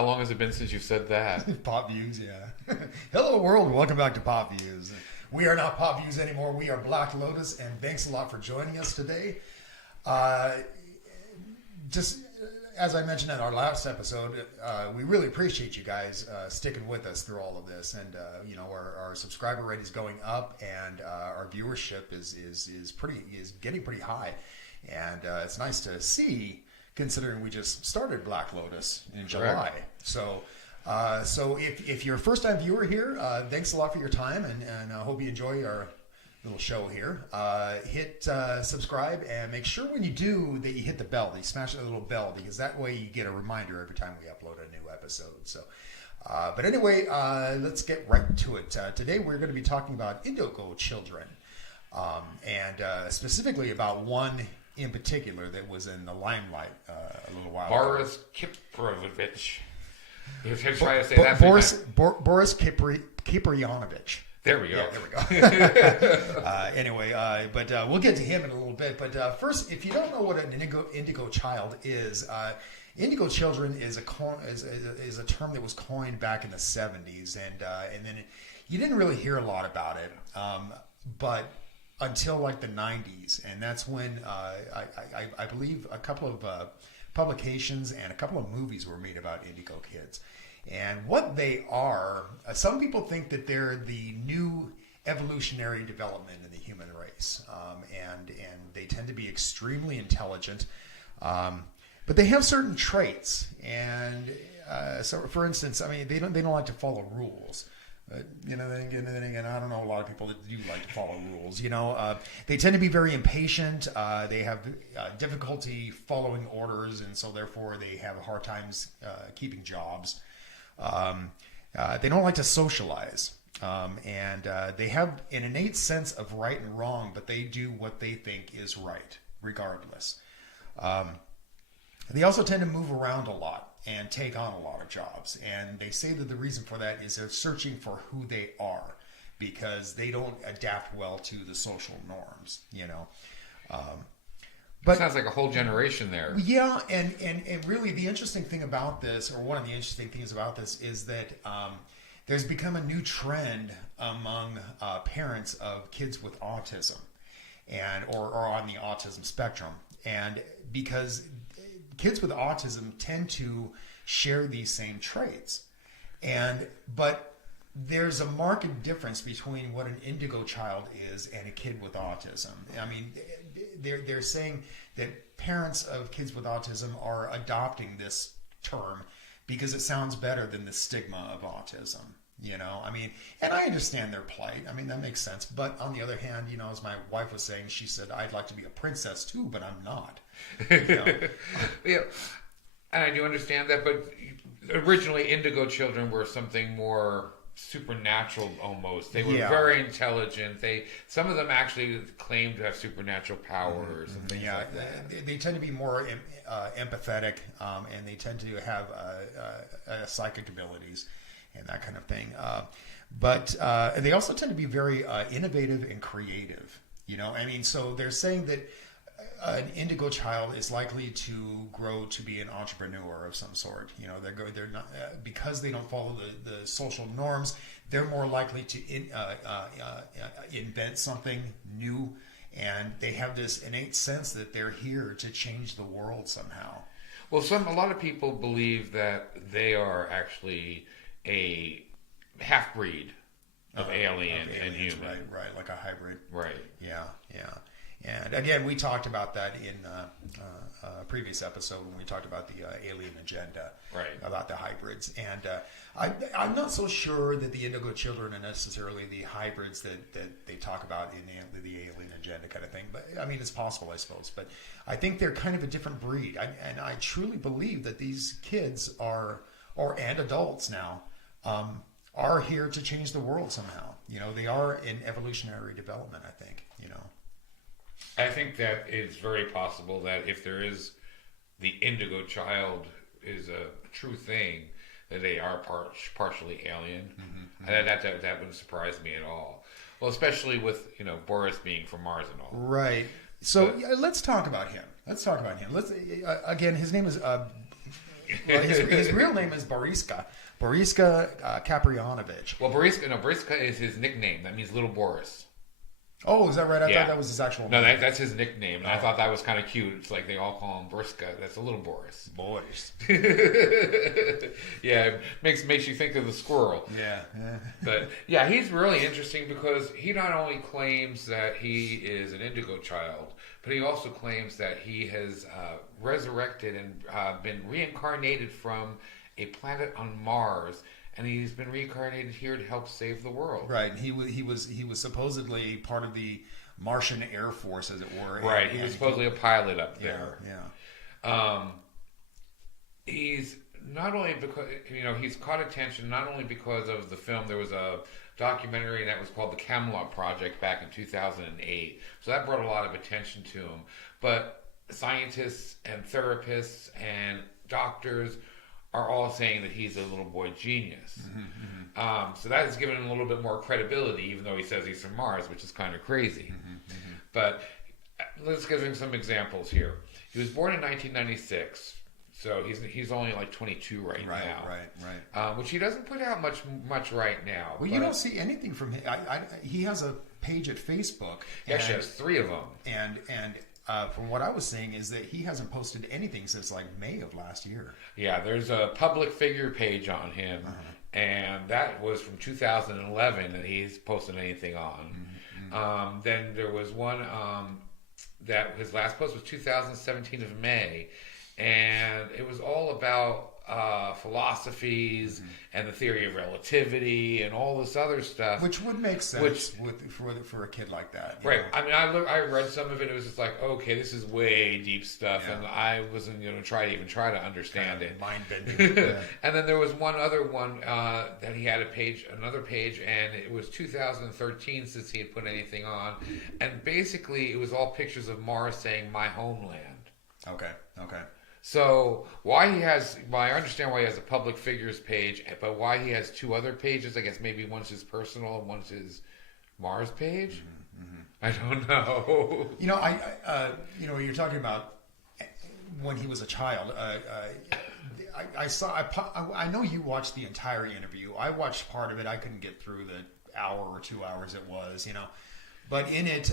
How long has it been since you said that? Pop Views, yeah. Hello world, welcome back to Pop Views. We are not Pop Views anymore. We are Black Lotus, and thanks a lot for joining us today. Just as I mentioned in our last episode, we really appreciate you guys sticking with us through all of this, and our subscriber rate is going up, and our viewership is getting pretty high, and it's nice to see, considering we just started Black Lotus in July. Correct. So if you're a first-time viewer here, thanks a lot for your time, and I hope you enjoy our little show here. Hit subscribe, and make sure when you do that you hit the bell, that you smash that little bell, because that way you get a reminder every time we upload a new episode. So, but anyway, let's get right to it. Today we're going to be talking about Indigo Children, and specifically about one in particular that was in the limelight a little while ago. Boris Kipriyanovich. Try to say that. Boris Kipriyanovich. There we go. Yeah, there we go. Anyway, but we'll get to him in a little bit. But first, if you don't know what an indigo child is, Indigo Children is a term that was coined back in the 70s, and then you didn't really hear a lot about it, but until like the 90s, and that's when I believe a couple of publications and a couple of movies were made about indigo kids. And what they are, some people think that they're the new evolutionary development in the human race, and they tend to be extremely intelligent, but they have certain traits. And so, for instance, I mean, they don't like to follow rules. Then again, I don't know a lot of people that do like to follow rules. They tend to be very impatient. They have difficulty following orders, and so therefore they have hard times keeping jobs. They don't like to socialize, and they have an innate sense of right and wrong, but they do what they think is right, regardless. They also tend to move around a lot and take on a lot of jobs, and they say that the reason for that is they're searching for who they are, because they don't adapt well to the social norms, But sounds like a whole generation there. Yeah, and really the interesting thing about this, or one of the interesting things about this, is that there's become a new trend among parents of kids with autism, or on the autism spectrum, and because kids with autism tend to share these same traits, but there's a marked difference between what an indigo child is and a kid with autism. I mean, they're saying that parents of kids with autism are adopting this term because it sounds better than the stigma of autism. I mean, and I understand their plight. I mean, that makes sense. But on the other hand, as my wife was saying, she said, I'd like to be a princess too, but I'm not. Yeah, and I do understand that, but originally Indigo Children were something more supernatural almost. They were very intelligent. Some of them actually claimed to have supernatural powers and things like that. They tend to be more empathetic, and they tend to have psychic abilities and that kind of thing. But they also tend to be very innovative and creative. I mean, so they're saying that an indigo child is likely to grow to be an entrepreneur of some sort. They're not, because they don't follow the social norms. They're more likely to invent something new, and they have this innate sense that they're here to change the world somehow. Well, a lot of people believe that they are actually a half-breed of alien and human. Right, like a hybrid. Right. Yeah. And again, we talked about that in a previous episode when we talked about the alien agenda, right? About the hybrids. And I'm not so sure that the Indigo Children are necessarily the hybrids that they talk about in the alien agenda kind of thing. But I mean, it's possible, I suppose. But I think they're kind of a different breed. And I truly believe that these kids and adults now, are here to change the world somehow. They are in evolutionary development, I think, I think that it's very possible that if there is the indigo child is a true thing, that they are partially alien. Mm-hmm. That wouldn't surprise me at all. Well, especially with Boris being from Mars and all. Right. So let's talk about him. Again, his name is Well, his real name is Boriska Kipriyanovich. Well, Boriska is his nickname. That means Little Boris. Oh, is that right? I thought that was his actual name. No, that's his nickname. And I thought that was kind of cute. It's like they all call him Boriska. That's a Little Boris. Boris. Yeah, it makes you think of the squirrel. Yeah. But yeah, he's really interesting because he not only claims that he is an indigo child, but he also claims that he has resurrected and been reincarnated from a planet on Mars, and he's been reincarnated here to help save the world. Right. He was supposedly part of the Martian Air Force, as it were. Right. He was supposedly a pilot up there. Yeah. He's not only because he's caught attention not only because of the film. There was a documentary that was called The Camelot Project back in 2008. So that brought a lot of attention to him. But scientists and therapists and doctors are all saying that he's a little boy genius. So that has given him a little bit more credibility, even though he says he's from Mars, which is kind of crazy. But let's give him some examples here. He was born in 1996. So he's only like 22 right now. Right. Which he doesn't put out much right now. Well, you don't see anything from him. He has a page at Facebook. He actually has 3 of them. And from what I was seeing is that he hasn't posted anything since like May of last year. Yeah, there's a public figure page on him, and that was from 2011 that he's posted anything on. Then there was one that his last post was 2017 of May. And it was all about philosophies and the theory of relativity and all this other stuff, which would make sense for a kid like that, right? I mean, I read some of it. It was just like, okay, this is way deep stuff, and I wasn't going to try to understand it. Mind bending. And then there was one other one that he had another page, and it was 2013 since he had put anything on, and basically it was all pictures of Mars saying "my homeland." Okay. So I understand why he has a public figures page, but why he has 2 other pages, I guess maybe one's his personal and one's his Mars page? I don't know. You're talking about when he was a child. I know you watched the entire interview. I watched part of it. I couldn't get through the hour or 2 hours it was, But in it,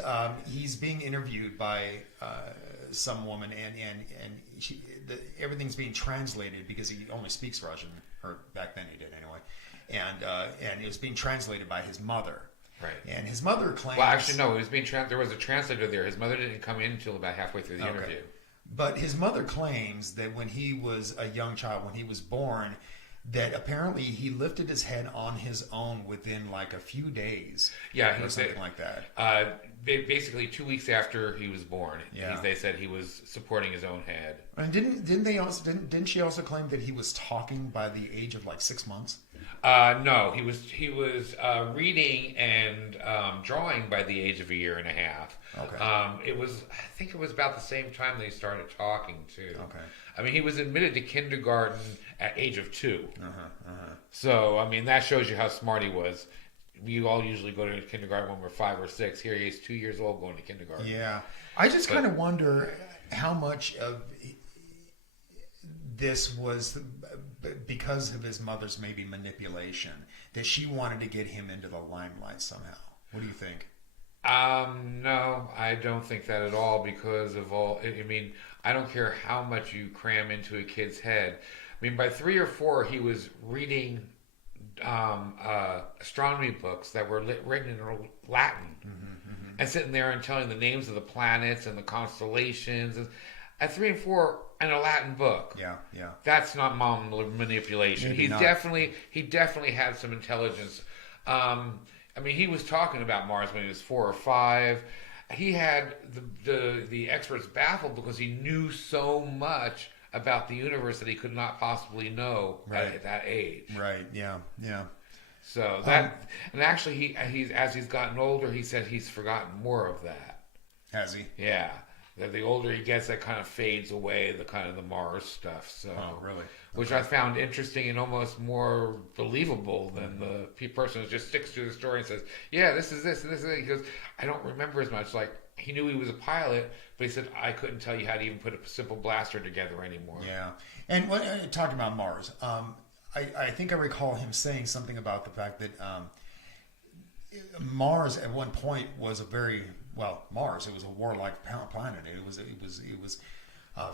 he's being interviewed by some woman, and everything's being translated because he only speaks Russian, or back then he did anyway, and it was being translated by his mother. Right. And his mother claims. Well, actually, no. It was being there was a translator there. His mother didn't come in until about halfway through the interview. But his mother claims that when he was a young child, when he was born, that apparently he lifted his head on his own within like a few days. Yeah, or something like that. Basically 2 weeks after he was born, they said he was supporting his own head. And didn't she also claim that he was talking by the age of like 6 months? No, he was reading and drawing by the age of 1.5 years. Okay. I think it was about the same time that he started talking too. Okay. I mean, he was admitted to kindergarten at age of 2. So, I mean, that shows you how smart he was. We all usually go to kindergarten when we're 5 or 6. Here he is 2 years old going to kindergarten. Yeah. I just kind of wonder how much of this was because of his mother's maybe manipulation, that she wanted to get him into the limelight somehow. What do you think? No, I don't think that at all because of all, I mean, I don't care how much you cram into a kid's head. I mean, by 3 or 4, he was reading astronomy books that were written in Latin and sitting there and telling the names of the planets and the constellations. At 3 and 4, in a Latin book. Yeah. That's not mom manipulation. Maybe He not. definitely had some intelligence. I mean, he was talking about Mars when he was 4 or 5. He had the experts baffled because he knew so much about the universe that he could not possibly know at that age. Right. Yeah. So that, and actually, he's as he's gotten older, he said he's forgotten more of that. Has he? Yeah. That the older he gets, that kind of fades away, the kind of the Mars stuff. So, really? Which I found interesting and almost more believable than the person who just sticks to the story and says, "Yeah, this is this and this is it." He goes, "I don't remember as much." Like, he knew he was a pilot, but he said, I couldn't tell you how to even put a simple blaster together anymore. Yeah. And when talking about Mars, I think I recall him saying something about the fact that Mars at one point was Mars. It was a warlike planet. It was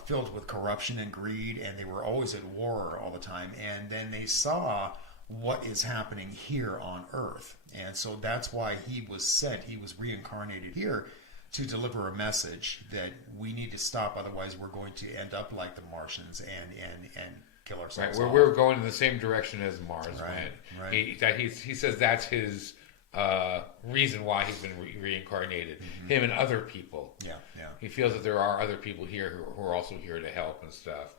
filled with corruption and greed, and they were always at war all the time. And then they saw what is happening here on Earth, and so that's why he was sent. He was reincarnated here to deliver a message that we need to stop. Otherwise, we're going to end up like the Martians and kill ourselves. Right. We're going in the same direction as Mars Right. went. Right. He says that's his reason why he's been reincarnated. Him and other people. Yeah. He feels that there are other people here who are also here to help and stuff.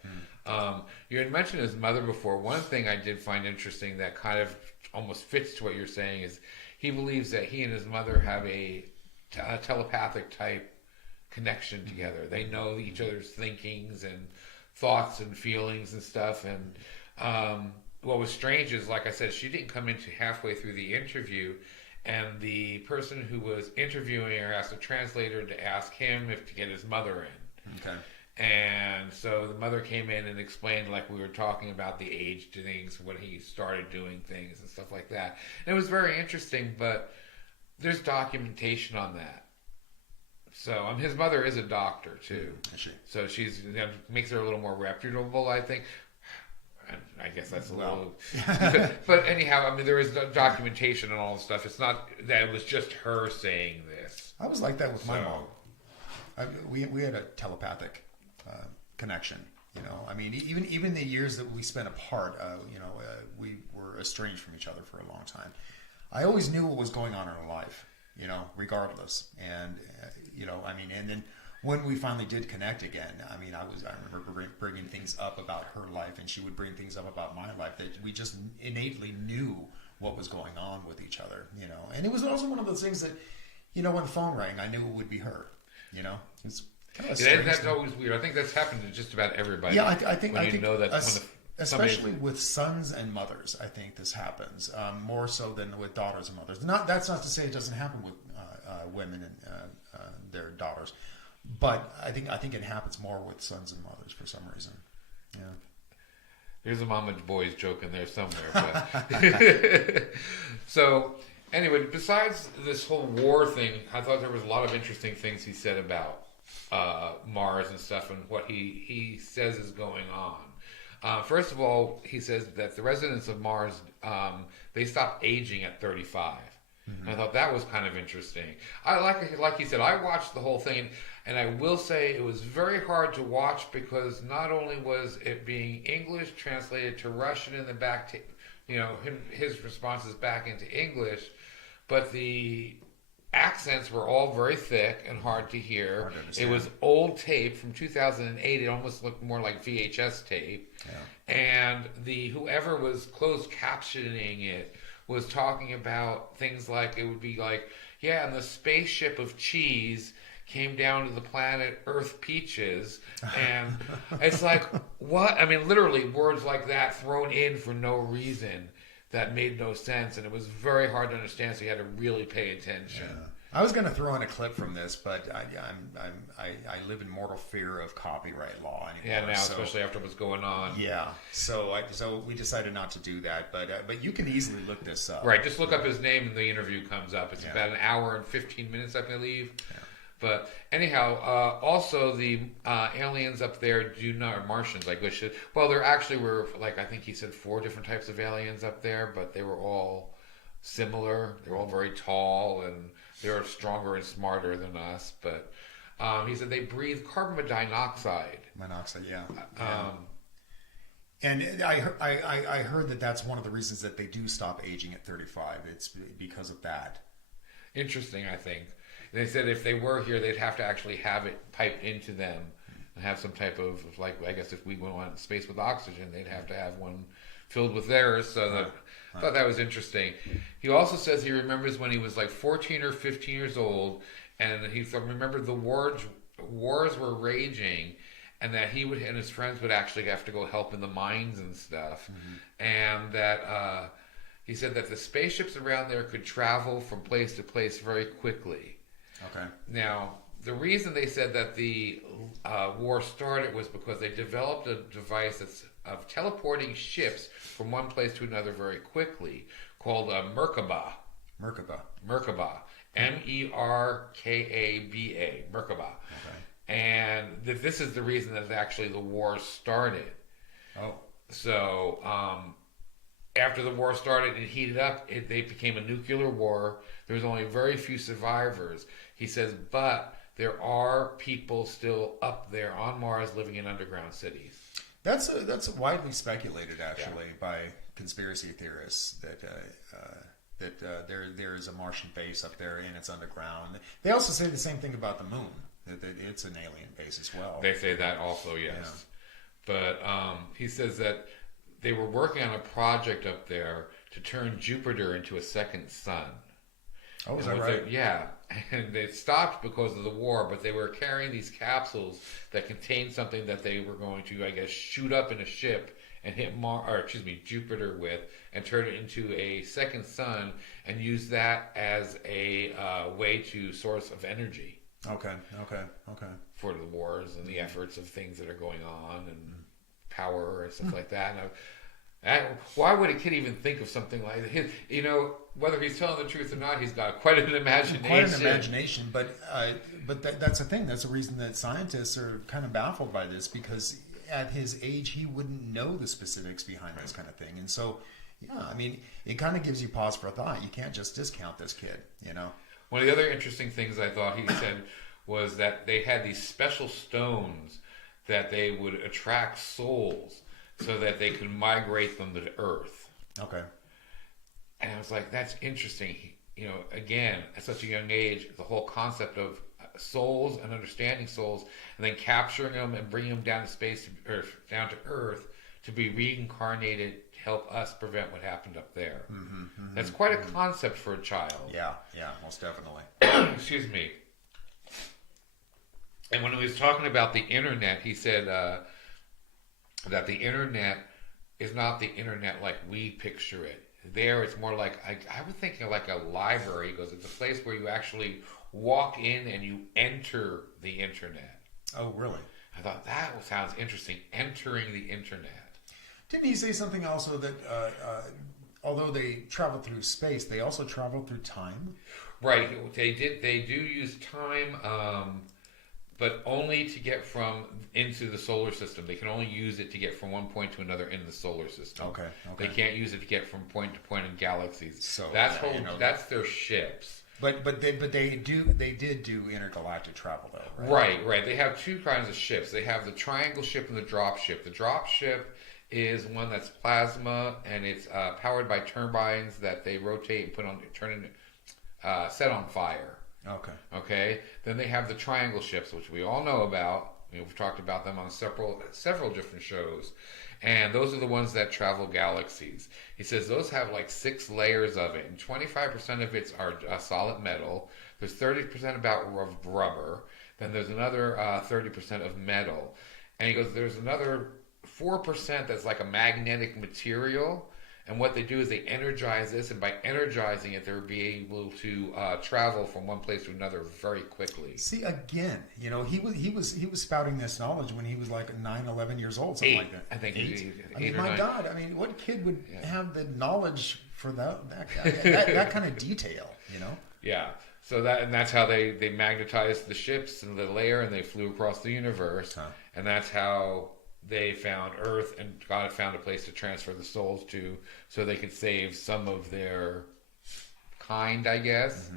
You had mentioned his mother before. One thing I did find interesting that kind of almost fits to what you're saying is he believes that he and his mother have a telepathic type connection together. They know each other's thinkings and thoughts and feelings and stuff. And what was strange is, like I said, she didn't come into halfway through the interview, and the person who was interviewing her asked a translator to ask him if to get his mother in. Okay. And so the mother came in and explained, like we were talking about the age to things, when he started doing things and stuff like that. And it was very interesting, but there's documentation on that. So his mother is a doctor too. Is she? So she's makes her a little more reputable, I think. I guess that's a little. But anyhow, I mean, there is documentation and all this stuff. It's not that it was just her saying this. I was like that with my mom. We had a telepathic connection. You know, I mean, even the years that we spent apart, we were estranged from each other for a long time. I always knew what was going on in her life, you know, regardless. And and then when we finally did connect again, I mean, I remember bringing things up about her life, and she would bring things up about my life, that we just innately knew what was going on with each other, you know. And it was also one of those things that, you know, when the phone rang, I knew it would be her, you know. It's kind of that's always weird. I think that's happened to just about everybody. Yeah, I think know that especially with sons and mothers, I think this happens more so than with daughters and mothers. That's not to say it doesn't happen with women and their daughters, but I think it happens more with sons and mothers for some reason. Yeah. There's a mama boys joke in there somewhere. But so anyway, besides this whole war thing, I thought there was a lot of interesting things he said about Mars and stuff, and what he says is going on. First of all, he says that the residents of Mars, they stop aging at 35. And I thought that was kind of interesting. I like he said, I watched the whole thing, and I will say it was very hard to watch, because not only was it being English translated to Russian and then back to, his responses back into English, but the accents were all very thick and hard to hear. It was old tape from 2008. It almost looked more like VHS tape. Yeah. And whoever was closed captioning it was talking about things like, it would be like, yeah, and the spaceship of cheese came down to the planet Earth Peaches. And it's like, what? I mean, literally words like that thrown in for no reason that made no sense. And it was very hard to understand, so you had to really pay attention. Yeah. I was going to throw in a clip from this, but I live in mortal fear of copyright law anymore. Yeah, now especially after what's going on. Yeah, so we decided not to do that, but you can easily look this up. Right, just look up his name and the interview comes up. It's about an hour and 15 minutes, I believe. Yeah. But anyhow, also the aliens up there Martians, like there actually were, like I think he said 4 different types of aliens up there, but they were all similar. They were all very tall, and they were stronger and smarter than us. But he said they breathe carbon dioxide. Yeah. And I heard that that's one of the reasons that they do stop aging at 35. It's because of that. Interesting, I think. They said if they were here, they'd have to actually have it piped into them and have some type of, like, I guess if we went on space with oxygen, they'd have to have one filled with theirs. So I thought that was interesting. He also says he remembers when he was like 14 or 15 years old, and he remembered the wars were raging, and that he and his friends would actually have to go help in the mines and stuff. And that he said that the spaceships around there could travel from place to place very quickly. Okay. Now, the reason they said that the war started was because they developed a device of teleporting ships from one place to another very quickly, called Merkaba. Merkaba. Merkaba. Merkaba. Merkaba. Okay. And this is the reason that actually the war started. Oh. So after the war started and heated up, they became a nuclear war. There was only very few survivors. He says, but there are people still up there on Mars living in underground cities. That's widely speculated, actually, by conspiracy theorists that there is a Martian base up there and it's underground. They also say the same thing about the moon, that it's an alien base as well. They say that also, yes. Yeah. But he says that they were working on a project up there to turn Jupiter into a second sun. Oh, is that right? Yeah. And it stopped because of the war, but they were carrying these capsules that contained something that they were going to, I guess, shoot up in a ship and hit Jupiter with, and turn it into a second sun, and use that as a way to source of energy. Okay. For the wars and the efforts of things that are going on, and power and stuff like that. And why would a kid even think of something like that? You know, whether he's telling the truth or not, he's got quite an imagination. Quite an imagination, but that's the thing. That's the reason that scientists are kind of baffled by this, because at his age, he wouldn't know the specifics behind this kind of thing. And so, yeah, I mean, it kind of gives you pause for thought. You can't just discount this kid, you know? One of the other interesting things I thought he said was that they had these special stones that they would attract souls so that they could migrate them to Earth. Okay. And I was like, that's interesting. You know, again, at such a young age, the whole concept of souls and understanding souls, and then capturing them and bringing them down to space, or down to Earth, to be reincarnated to help us prevent what happened up there. That's quite a concept for a child. Yeah, most definitely. Excuse me. And when he was talking about the internet, he said that the internet is not the internet like we picture it. There, it's more like, I was thinking like a library. He goes, it's a place where you actually walk in and you enter the internet. Oh, really? I thought that sounds interesting, entering the internet. Didn't he say something also that although they traveled through space, they also traveled through time? Right. They do use time, but only to get from into the solar system. They can only use it to get from one point to another in the solar system. Okay. They can't use it to get from point to point in galaxies. So that's that's their ships. But they did do intergalactic travel though, right? Right. They have two kinds of ships. They have the triangle ship and the drop ship. The drop ship is one that's plasma, and it's powered by turbines that they rotate and set on fire. Okay. Then they have the triangle ships, which we all know about. We've talked about them on several different shows. And those are the ones that travel galaxies. He says those have like 6 layers of it, and 25% of it are solid metal. There's 30% about rubber. Then there's another 30% of metal. And he goes, there's another 4% that's like a magnetic material. And what they do is they energize this, and by energizing it, they'll be able to travel from one place to another very quickly. See, again, you know, he was spouting this knowledge when he was like 9, 11 years old, something 8, like that. I think 8? I mean, my 9. God, I mean, what kid would have the knowledge for that kind of detail, you know? Yeah. So that's how they magnetized the ships and the layer, and they flew across the universe, and that's how they found Earth, and God found a place to transfer the souls to, so they could save some of their kind, I guess.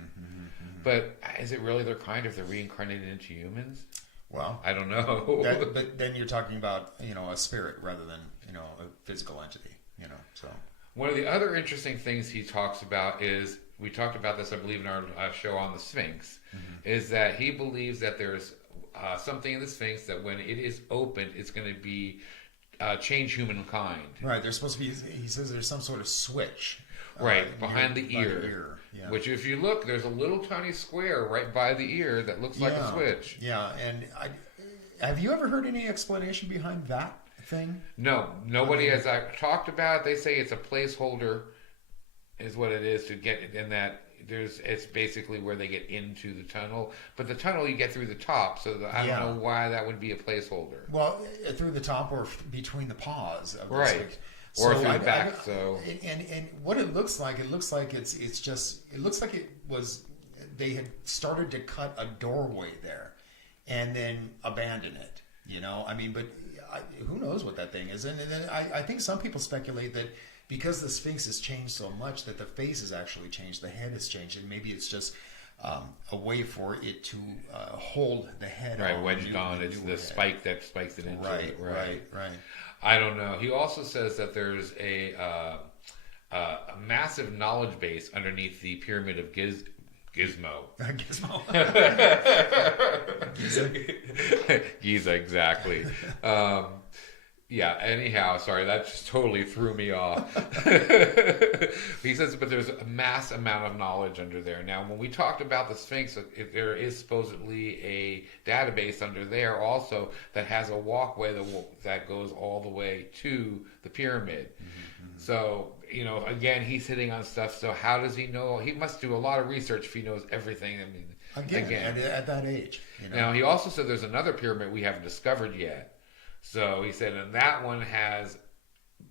But is it really their kind if they're reincarnated into humans? Well, I don't know. But then you're talking about, you know, a spirit rather than, you know, a physical entity, you know. So one of the other interesting things he talks about is, we talked about this, I believe, in our show on the Sphinx, is that he believes that there's something in the Sphinx that when it is opened, it's going to be change humankind. Right. There's supposed to be. He says there's some sort of switch. Right behind the ear. Yeah. Which, if you look, there's a little tiny square right by the ear that looks like a switch. Yeah. And have you ever heard any explanation behind that thing? No. Nobody has talked about it. They say it's a placeholder, is what it is, to get in that it's basically where they get into the tunnel, but the tunnel you get through the top, so I don't know why that would be a placeholder. Well, through the top or between the paws of the right, Sphinx. or through the back. And what it looks like it looks like it was they had started to cut a doorway there, and then abandon it. I mean, but who knows what that thing is? And then I think some people speculate that because the Sphinx has changed so much, that the face has actually changed, the head has changed, and maybe it's just a way for it to hold the head wedged on. It's the spike that spikes it into it. Right. I don't know. He also says that there's a massive knowledge base underneath the pyramid of Gizmo. Giza, exactly. Anyhow, sorry, that just totally threw me off. He says, but there's a mass amount of knowledge under there. Now, when we talked about the Sphinx, there is supposedly a database under there also that has a walkway that goes all the way to the pyramid. So, again, he's hitting on stuff. So how does he know? He must do a lot of research if he knows everything. I mean, again. At that age. Now, he also said there's another pyramid we haven't discovered yet. So he said, and that one has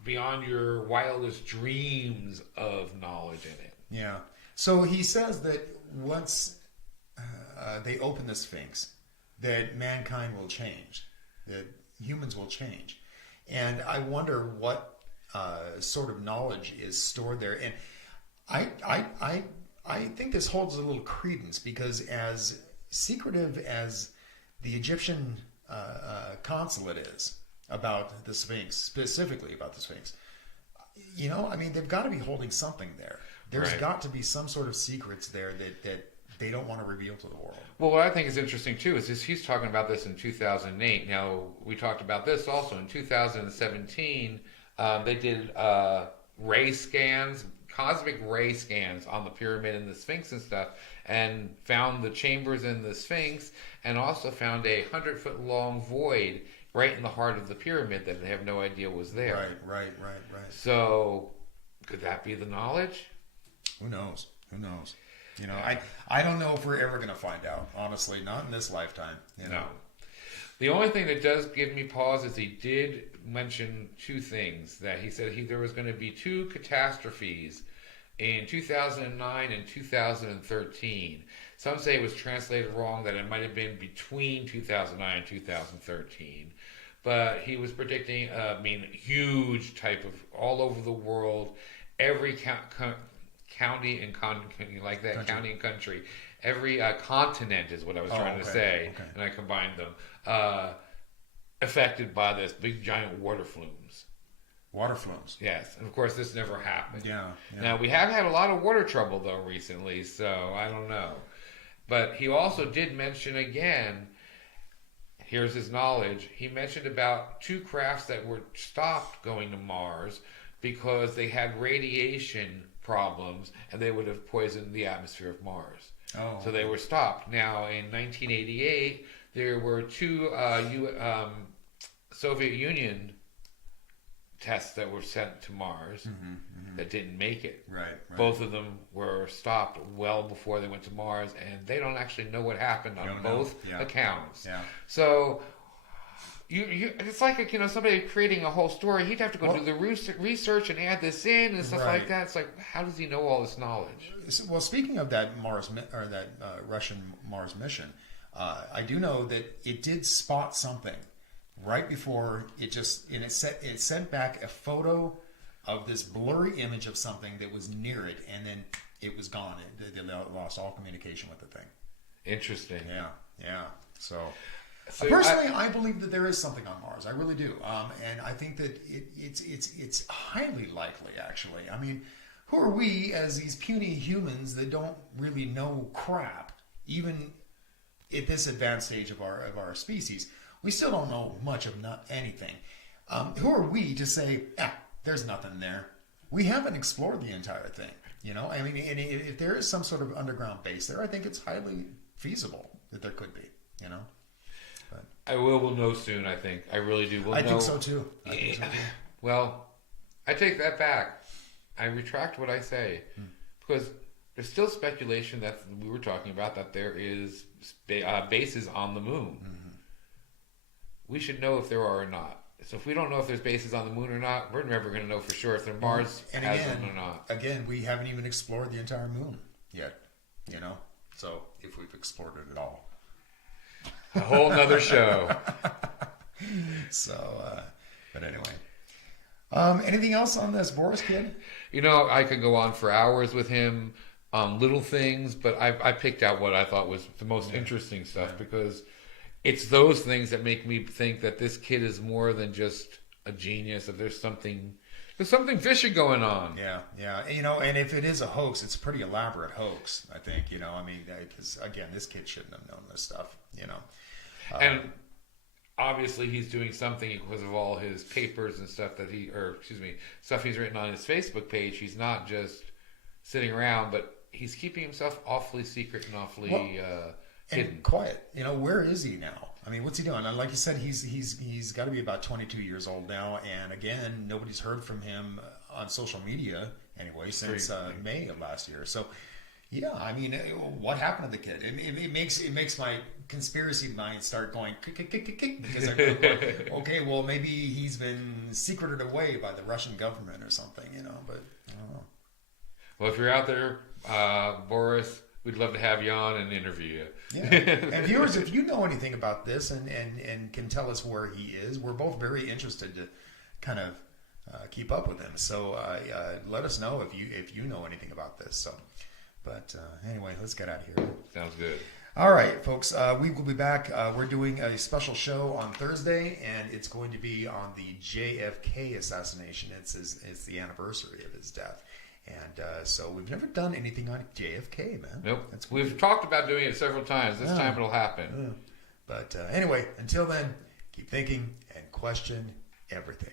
beyond your wildest dreams of knowledge in it. Yeah. So he says that once they open the Sphinx, that mankind will change, that humans will change. And I wonder what sort of knowledge is stored there. And I think this holds a little credence, because as secretive as the Egyptian consulate is about the Sphinx, specifically about the Sphinx, I mean, they've got to be holding something there. There's got to be some sort of secrets there that they don't want to reveal to the world. Well, what I think is interesting too is he's talking about this in 2008. Now, we talked about this also in 2017. They did ray scans, cosmic ray scans on the pyramid and the Sphinx and stuff, and found the chambers in the Sphinx, and also found a 100-foot long void right in the heart of the pyramid that they have no idea was there. Right. So, could that be the knowledge? Who knows? I don't know if we're ever going to find out. Honestly, not in this lifetime. No. The only thing that does give me pause is he did mention two things. That he said there was going to be two catastrophes in 2009 and 2013. Some say it was translated wrong, that it might have been between 2009 and 2013. But he was predicting, huge type of all over the world, every county and county and country, every continent is what I was trying to say, and I combined them, affected by this big giant water flumes. Water flumes. Yes, and of course this never happened. Yeah. Now we have had a lot of water trouble though recently, so I don't know. But he also did mention again, here's his knowledge, he mentioned about two crafts that were stopped going to Mars because they had radiation problems and they would have poisoned the atmosphere of Mars. So they were stopped. Now in 1988, there were two Soviet Union tests that were sent to Mars that didn't make it. Right. Both of them were stopped well before they went to Mars, and they don't actually know what happened on both accounts. Yeah. So it's like somebody creating a whole story. He'd have to go do the research and add this in and stuff like that. It's like, how does he know all this knowledge? Well, speaking of that Russian Mars mission, I do know that it did spot something right before it sent back a photo of this blurry image of something that was near it, and then it was gone. They lost all communication with the thing. Interesting. Yeah. So personally, I believe that there is something on Mars. I really do, and I think that it's highly likely. Actually, I mean, who are we as these puny humans that don't really know crap, even at this advanced stage of our species? We still don't know much of anything. Who are we to say, there's nothing there? We haven't explored the entire thing. I mean, and if there is some sort of underground base there, I think it's highly feasible that there could be. But we'll know soon. I think I really do. I think so too. Well, I take that back. I retract what I say because there's still speculation that we were talking about that there is bases on the moon. Mm-hmm. We should know if there are or not. So if we don't know if there's bases on the moon or not, we're never going to know for sure if Mars has them or not. Again, we haven't even explored the entire moon yet, you know? So if we've explored it at all. A whole nother show. So, but anyway. Anything else on this Boris kid? You know, I could go on for hours with him on little things, but I picked out what I thought was the most interesting stuff because it's those things that make me think that this kid is more than just a genius, that there's something fishy going on. Yeah. You know, and if it is a hoax, it's a pretty elaborate hoax, I think, you know. I mean, because, again, this kid shouldn't have known this stuff, you know. And obviously he's doing something because of all his papers and stuff stuff he's written on his Facebook page. He's not just sitting around, but he's keeping himself awfully secret and awfully hidden. And quiet. You know, where is he now? I mean, what's he doing? And like you said, he's got to be about 22 years old now. And again, nobody's heard from him on social media anyway since May of last year. So, yeah, I mean, what happened to the kid? It makes my conspiracy mind start going because I'm going, okay, well, maybe he's been secreted away by the Russian government or something, you know. But I don't know. Well, if you're out there, Boris, we'd love to have you on and interview you. Yeah. And viewers, if you know anything about this and can tell us where he is, we're both very interested to kind of keep up with him. So let us know if you know anything about this. So, but anyway, let's get out of here. Sounds good. All right, folks. We will be back. We're doing a special show on Thursday, and it's going to be on the JFK assassination. It's the anniversary of his death. And so we've never done anything on JFK, man. Nope. We've talked about doing it several times. This time it'll happen. But anyway, until then, keep thinking and question everything.